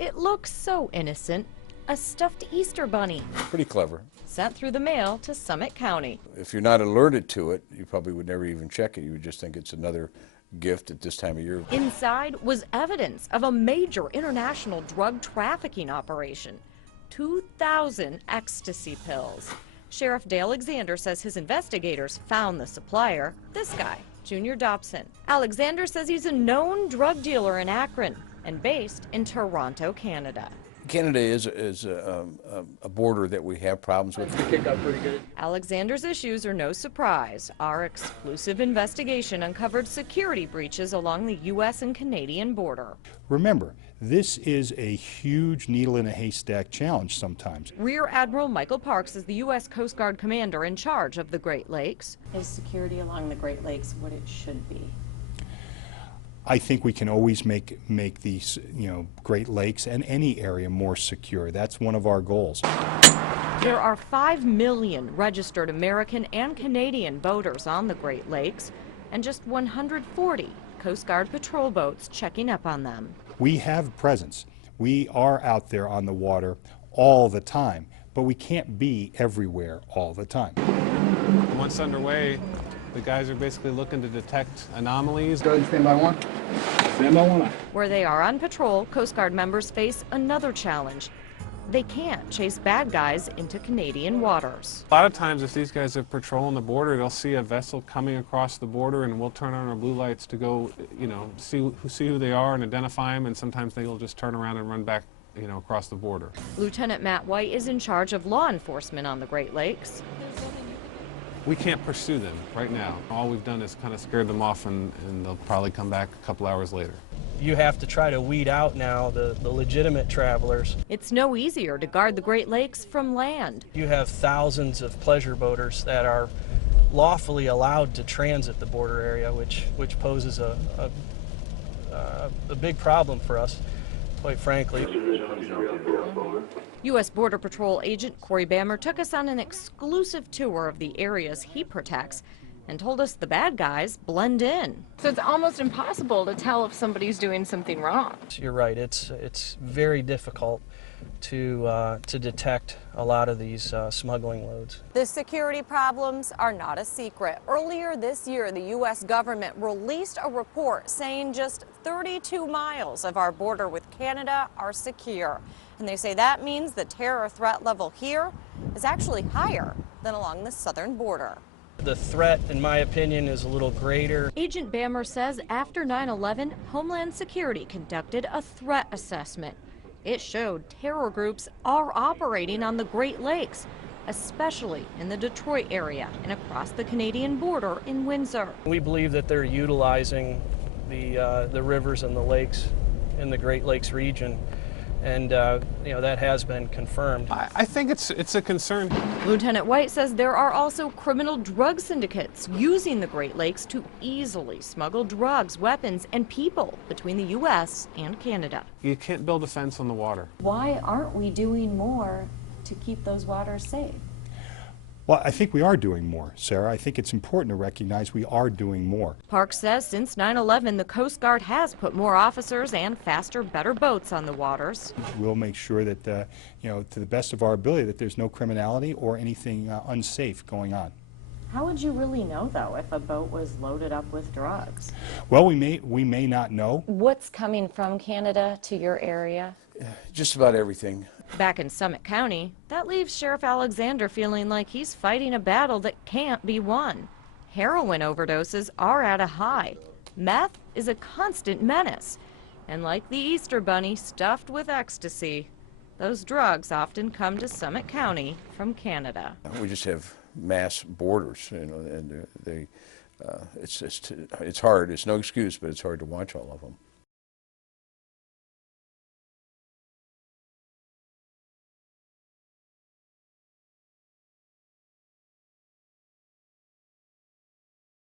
It looks so innocent. A stuffed Easter bunny Pretty clever. sent through the mail to Summit County. If you're not alerted to it, you probably would never even check it. You would just think it's another gift at this time of year. Inside was evidence of a major international drug trafficking operation. 2,000 ecstasy pills. Sheriff Dale Alexander says his investigators found the supplier, this guy, Junior Dobson. Alexander says he's a known drug dealer in Akron and based in Toronto, Canada. Canada is a border that we have problems with. Alexander's issues are no surprise. Our exclusive investigation uncovered security breaches along the U.S. and Canadian border. Remember, this is a huge needle in a haystack challenge sometimes. Rear Admiral Michael Parks is the U.S. Coast Guard commander in charge of the Great Lakes. Is security along the Great Lakes what it should be? I think we can always make these, Great Lakes and any area more secure. That's one of our goals. There are 5 million registered American and Canadian boaters on the Great Lakes, and just 140 Coast Guard patrol boats checking up on them. We have presence. We are out there on the water all the time, but we can't be everywhere all the time. Once underway, the guys are basically looking to detect anomalies. Stand by one. Stand by one. Where they are on patrol, Coast Guard members face another challenge. They can't chase bad guys into Canadian waters. A lot of times if these guys are patrolling the border, they'll see a vessel coming across the border and we'll turn on our blue lights to go, see who they are and identify them, and sometimes they'll just turn around and run back, across the border. Lieutenant Matt White is in charge of law enforcement on the Great Lakes. We can't pursue them right now. All we've done is kind of scared them off, and they'll probably come back a couple hours later. You have to try to weed out now the legitimate travelers. It's no easier to guard the Great Lakes from land. You have thousands of pleasure boaters that are lawfully allowed to transit the border area, which poses a big problem for us, quite frankly. U.S. Border Patrol agent Corey Bammer took us on an exclusive tour of the areas he protects and told us the bad guys blend in. So it's almost impossible to tell if somebody's doing something wrong. You're right. It's very difficult to detect a lot of these smuggling loads. The security problems are not a secret. Earlier this year, the U.S. government released a report saying just 32 miles of our border with Canada are secure. And they say that means the terror threat level here is actually higher than along the southern border. The threat, in my opinion, is a little greater. Agent Bammer says after 9/11, Homeland Security conducted a threat assessment. It showed terror groups are operating on the Great Lakes, especially in the Detroit area and across the Canadian border in Windsor. We believe that they're utilizing the rivers and the lakes in the Great Lakes region, and that has been confirmed. I think it's a concern. Lieutenant White says there are also criminal drug syndicates using the Great Lakes to easily smuggle drugs, weapons, and people between the U.S. and Canada. You can't build a fence on the water. Why aren't we doing more to keep those waters safe? Well, I think we are doing more, Sarah. I think it's important to recognize we are doing more. Parks says since 9/11, the Coast Guard has put more officers and faster, better boats on the waters. We'll make sure that, to the best of our ability, that there's no criminality or anything unsafe going on. How would you really know, though, if a boat was loaded up with drugs? Well, we may not know. What's coming from Canada to your area? Just about everything. Back in Summit County, that leaves Sheriff Alexander feeling like he's fighting a battle that can't be won. Heroin overdoses are at a high. Meth is a constant menace. And like the Easter Bunny stuffed with ecstasy, those drugs often come to Summit County from Canada. We just have mass borders, and it's hard. It's no excuse, but it's hard to watch all of them.